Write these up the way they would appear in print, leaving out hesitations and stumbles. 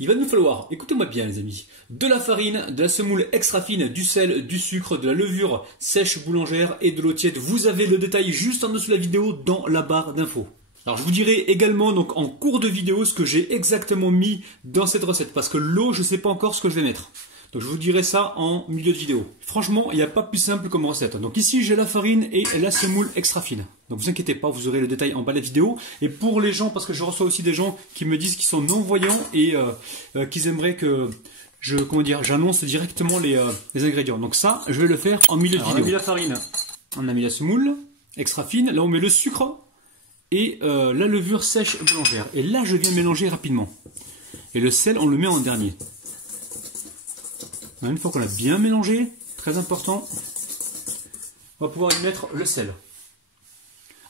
il va nous falloir, écoutez-moi bien les amis, de la farine, de la semoule extra fine, du sel, du sucre, de la levure sèche boulangère et de l'eau tiède. Vous avez le détail juste en dessous de la vidéo dans la barre d'infos. Alors je vous dirai également donc en cours de vidéo ce que j'ai exactement mis dans cette recette parce que l'eau je ne sais pas encore ce que je vais mettre. Donc je vous dirai ça en milieu de vidéo. Franchement, il n'y a pas plus simple comme recette. Donc ici, j'ai la farine et la semoule extra fine. Donc vous inquiétez pas, vous aurez le détail en bas de la vidéo. Et pour les gens, parce que je reçois aussi des gens qui me disent qu'ils sont non-voyants et qu'ils aimeraient que j'annonce directement les ingrédients. Donc ça, je vais le faire en milieu de vidéo. On a mis la farine, on a mis la semoule extra fine. Là, on met le sucre et la levure sèche boulangère. Et là, je viens mélanger rapidement. Et le sel, on le met en dernier. Une fois qu'on a bien mélangé, très important, on va pouvoir y mettre le sel.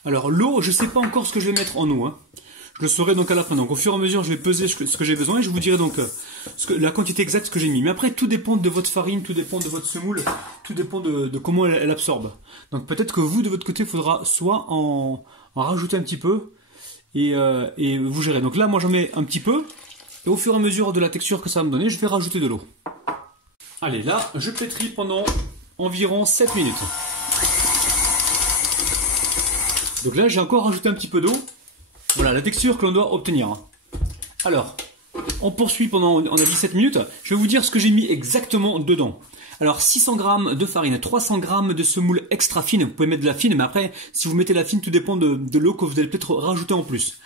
Alors l'eau, je ne sais pas encore ce que je vais mettre en eau. Hein. Je le saurai donc à la fin. Donc au fur et à mesure, je vais peser ce que j'ai besoin et je vous dirai donc la quantité exacte que j'ai mis. Mais après, tout dépend de votre farine, tout dépend de votre semoule, tout dépend de comment elle absorbe. Donc peut-être que vous, de votre côté, il faudra soit en rajouter un petit peu et vous gérez. Donc là, moi j'en mets un petit peu et au fur et à mesure de la texture que ça va me donner, je vais rajouter de l'eau. Allez, là, je pétris pendant environ 7 minutes. Donc là, j'ai encore rajouté un petit peu d'eau. Voilà, la texture que l'on doit obtenir. Alors, on poursuit pendant, on a dit 7 minutes. Je vais vous dire ce que j'ai mis exactement dedans. Alors, 600 g de farine, 300 g de semoule extra fine. Vous pouvez mettre de la fine, mais après, si vous mettez la fine, tout dépend de l'eau que vous allez peut-être rajouter en plus.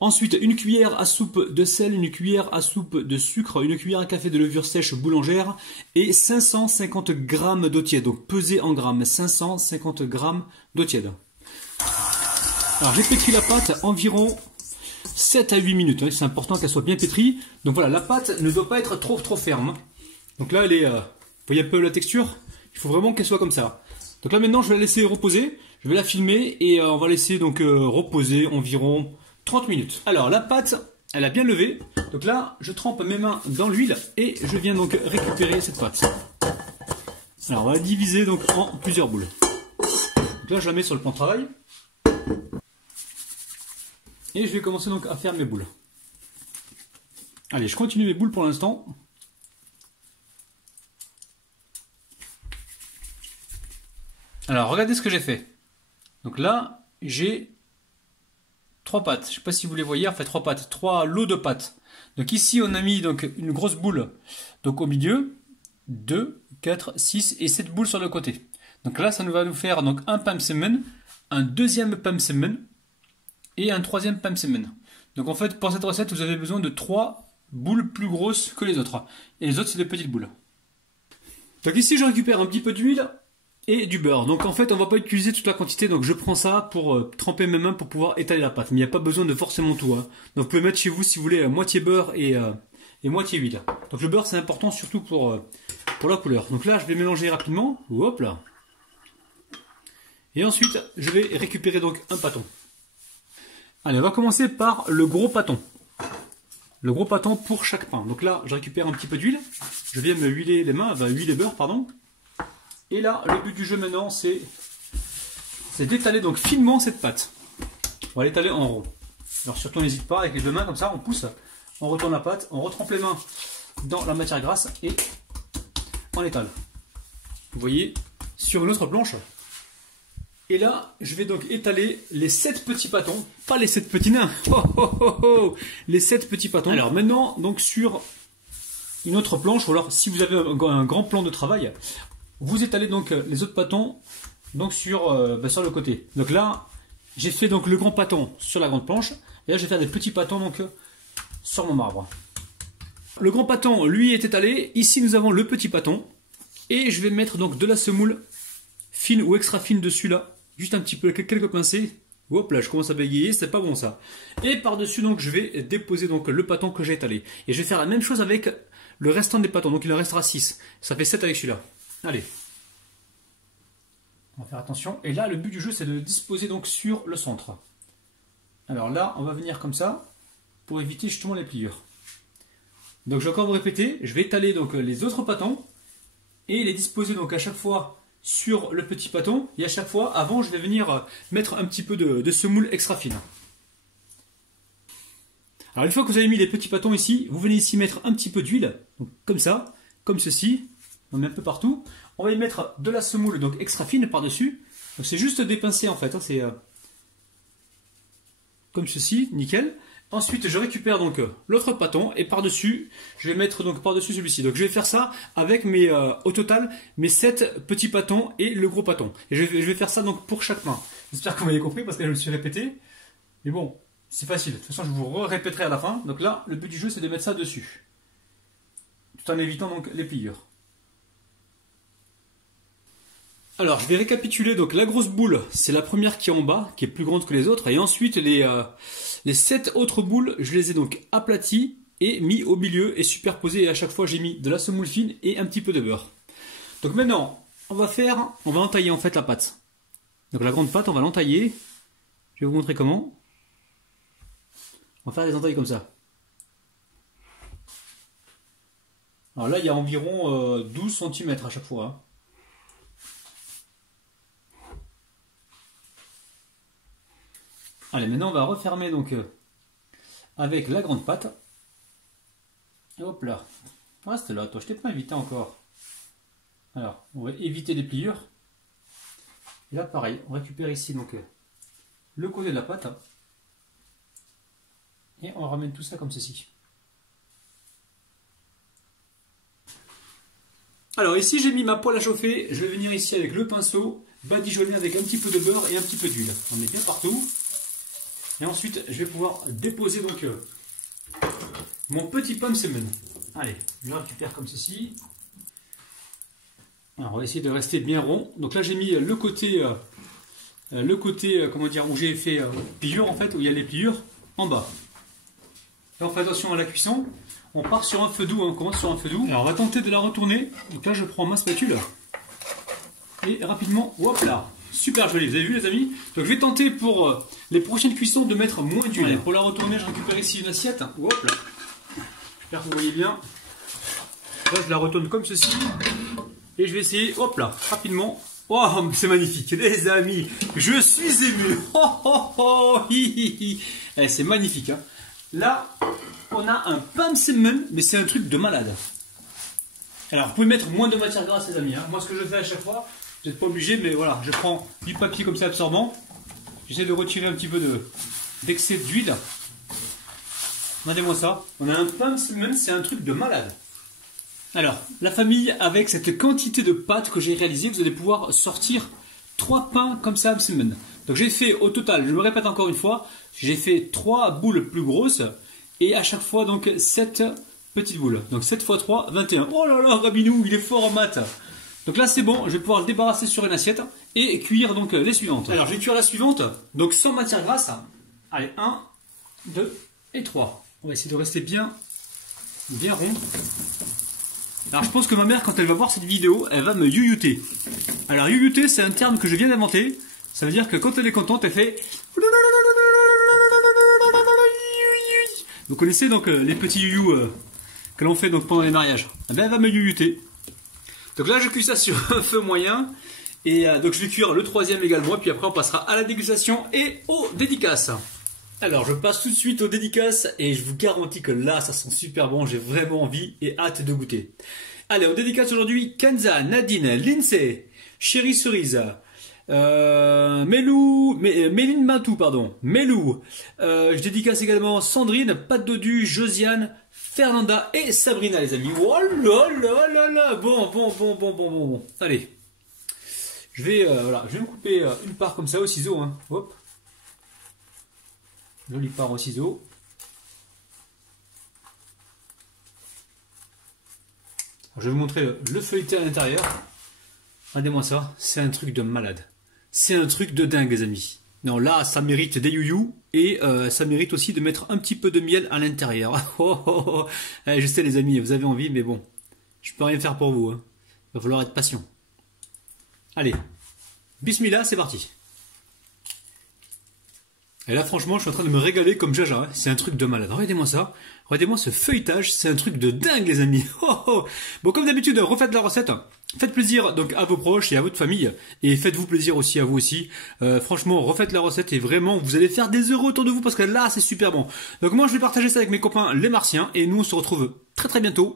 Ensuite, une cuillère à soupe de sel, une cuillère à soupe de sucre, une cuillère à café de levure sèche boulangère et 550 g d'eau tiède. Donc pesé en grammes, 550 g d'eau tiède. Alors j'ai pétri la pâte environ 7 à 8 minutes. C'est important qu'elle soit bien pétrie. Donc voilà, la pâte ne doit pas être trop ferme. Donc là, elle est, vous voyez un peu la texture? Il faut vraiment qu'elle soit comme ça. Donc là maintenant, je vais la laisser reposer. Je vais la filmer et on va laisser donc reposer environ 30 minutes. Alors la pâte, elle a bien levé. Donc là, je trempe mes mains dans l'huile et je viens donc récupérer cette pâte. Alors on va la diviser donc en plusieurs boules. Donc là, je la mets sur le plan de travail. Et je vais commencer donc à faire mes boules. Allez, je continue mes boules pour l'instant. Alors regardez ce que j'ai fait. Donc là, j'ai 3 pâtes, je ne sais pas si vous les voyez, en fait 3 pâtes, 3 lots de pâtes. Donc ici on a mis donc une grosse boule donc au milieu, 2, 4, 6 et 7 boules sur le côté. Donc là ça va nous faire donc un pamsemen, un deuxième pamsemen et un troisième pamsemen. Donc en fait pour cette recette vous avez besoin de 3 boules plus grosses que les autres. Et les autres c'est des petites boules. Donc ici je récupère un petit peu d'huile et du beurre. Donc en fait on va pas utiliser toute la quantité, donc je prends ça pour tremper mes mains pour pouvoir étaler la pâte. Mais il n'y a pas besoin de forcément tout. Hein. Donc vous pouvez mettre chez vous si vous voulez moitié beurre et moitié huile. Donc le beurre c'est important surtout pour la couleur. Donc là je vais mélanger rapidement. Hop là. Et ensuite je vais récupérer donc un pâton. Allez, on va commencer par le gros pâton. Le gros pâton pour chaque pain. Donc là je récupère un petit peu d'huile. Je viens me huiler les mains, huiler beurre pardon. Et là, le but du jeu maintenant, c'est d'étaler donc finement cette pâte. On va l'étaler en rond. Alors surtout, n'hésite pas, avec les deux mains comme ça, on pousse, on retourne la pâte, on retrempe les mains dans la matière grasse et on étale. Vous voyez, sur une autre planche. Et là, je vais donc étaler les 7 petits pâtons, pas les 7 petits nains, les 7 petits pâtons. Alors maintenant, donc sur une autre planche, ou alors si vous avez un grand plan de travail, vous étalez donc les autres pâtons donc sur le côté. Donc là, j'ai fait donc le grand pâton sur la grande planche. Et là, je vais faire des petits pâtons donc sur mon marbre. Le grand pâton, lui, est étalé. Ici, nous avons le petit pâton. Et je vais mettre donc de la semoule fine ou extra fine dessus là. Juste un petit peu, quelques pincées. Hop là, je commence à bégayer, c'est pas bon ça. Et par-dessus, donc, je vais déposer donc le pâton que j'ai étalé. Et je vais faire la même chose avec le restant des pâtons. Donc, il en restera 6. Ça fait 7 avec celui-là. Allez, on va faire attention. Et là, le but du jeu, c'est de disposer donc sur le centre. Alors là, on va venir comme ça pour éviter justement les pliures. Donc je vais encore vous répéter, je vais étaler donc les autres pâtons et les disposer donc à chaque fois sur le petit pâton. Et à chaque fois, avant, je vais venir mettre un petit peu de semoule extra fine. Alors une fois que vous avez mis les petits pâtons ici, vous venez ici mettre un petit peu d'huile, donc comme ça, comme ceci, on met un peu partout. On va y mettre de la semoule donc extra fine par-dessus. Donc c'est juste dépincer en fait, hein, c'est comme ceci, nickel. Ensuite je récupère donc l'autre pâton et par-dessus, je vais mettre donc par-dessus celui-ci. Donc je vais faire ça avec mes, au total, mes 7 petits pâtons et le gros pâton. Et je vais faire ça donc pour chaque main. J'espère que vous m'avez compris parce que je me suis répété. Mais bon, c'est facile. De toute façon je vous répéterai à la fin. Donc là, le but du jeu c'est de mettre ça dessus. Tout en évitant donc les pliures. Alors, je vais récapituler. Donc, la grosse boule, c'est la première qui est en bas, qui est plus grande que les autres. Et ensuite, les 7 autres boules, je les ai donc aplaties et mis au milieu et superposées. Et à chaque fois, j'ai mis de la semoule fine et un petit peu de beurre. Donc maintenant, on va entailler en fait la pâte. Donc la grande pâte, on va l'entailler. Je vais vous montrer comment. On va faire des entailles comme ça. Alors là, il y a environ 12 cm à chaque fois, hein. Allez, maintenant on va refermer donc avec la grande pâte. Hop là. Reste là, toi, je t'ai pas invité encore. Alors, on va éviter les pliures. Et là, pareil, on récupère ici donc le côté de la pâte. Et on ramène tout ça comme ceci. Alors ici, j'ai mis ma poêle à chauffer. Je vais venir ici avec le pinceau, badigeonner avec un petit peu de beurre et un petit peu d'huile. On met bien partout. Et ensuite, je vais pouvoir déposer donc mon petit pomme semen. Allez, je le récupère comme ceci. Alors, on va essayer de rester bien rond. Donc là, j'ai mis le côté comment dire, où j'ai fait pliure en fait, où il y a les pliures, en bas. Et on fait attention à la cuisson. On part sur un feu doux, hein, on commence sur un feu doux. Alors, on va tenter de la retourner. Donc là, je prends ma spatule et rapidement, hop là. Super joli, vous avez vu les amis? Donc je vais tenter pour les prochaines cuissons de mettre moins d'huile. Pour la retourner, je récupère ici une assiette. Hop là. J'espère que vous voyez bien. Là, je la retourne comme ceci. Et je vais essayer, hop là, rapidement. Oh, c'est magnifique, les amis. Je suis ému. Oh, oh, oh, c'est magnifique, hein. Là, on a un pomme semen, mais c'est un truc de malade. Alors, vous pouvez mettre moins de matière grasse, les amis, hein. Moi, ce que je fais à chaque fois, vous n'êtes pas obligé, mais voilà, je prends du papier comme ça absorbant. J'essaie de retirer un petit peu d'excès d'huile. Regardez-moi ça. On a un pain semen, c'est un truc de malade. Alors, la famille, avec cette quantité de pâte que j'ai réalisée, vous allez pouvoir sortir 3 pains comme ça semen. Donc j'ai fait au total, je me répète encore une fois, j'ai fait 3 boules plus grosses et à chaque fois donc 7 petites boules. Donc 7 x 3, 21. Oh là là, Rabinou, il est fort en maths. Donc là c'est bon, je vais pouvoir le débarrasser sur une assiette et cuire donc les suivantes. Alors je vais cuire la suivante, donc sans matière grasse. Allez, 1, 2 et 3. On va essayer de rester bien rond. Alors je pense que ma mère, quand elle va voir cette vidéo, elle va me youyouter. Alors youyouter, c'est un terme que je viens d'inventer. Ça veut dire que quand elle est contente, elle fait... Vous connaissez donc les petits youyous que l'on fait donc pendant les mariages. Eh bien, elle va me youyouter. Donc là, je cuis ça sur un feu moyen. Et donc je vais cuire le troisième également. Et puis après, on passera à la dégustation et aux dédicaces. Alors, je passe tout de suite aux dédicaces. Et je vous garantis que là, ça sent super bon. J'ai vraiment envie et hâte de goûter. Allez, aux dédicaces aujourd'hui, Kenza, Nadine, Lindsay, Chérie Cerise, Méline Matou, pardon, Melou. Je dédicace également Sandrine, Pat Dodu, Josiane, Fernanda et Sabrina, les amis. Oh là là là là. Bon. Allez. Je vais me couper une part comme ça au ciseau, hein. Hop. Jolie part au ciseau. Alors, je vais vous montrer le feuilleté à l'intérieur. Regardez-moi ça, c'est un truc de malade. C'est un truc de dingue, les amis. Non, là, ça mérite des youyous et ça mérite aussi de mettre un petit peu de miel à l'intérieur. Allez, je sais, les amis, vous avez envie, mais bon, je peux rien faire pour vous, hein. Il va falloir être patient. Allez, bismillah, c'est parti. Et là, franchement, je suis en train de me régaler comme Jaja. Hein. C'est un truc de malade. Regardez-moi ça. Regardez-moi ce feuilletage. C'est un truc de dingue, les amis. Oh, oh. Bon, comme d'habitude, refaites la recette. Faites plaisir donc à vos proches et à votre famille. Et faites-vous plaisir aussi à vous aussi. Franchement, refaites la recette et vraiment, vous allez faire des heureux autour de vous parce que là, c'est super bon. Donc moi, je vais partager ça avec mes copains les Martiens. Et nous, on se retrouve très très bientôt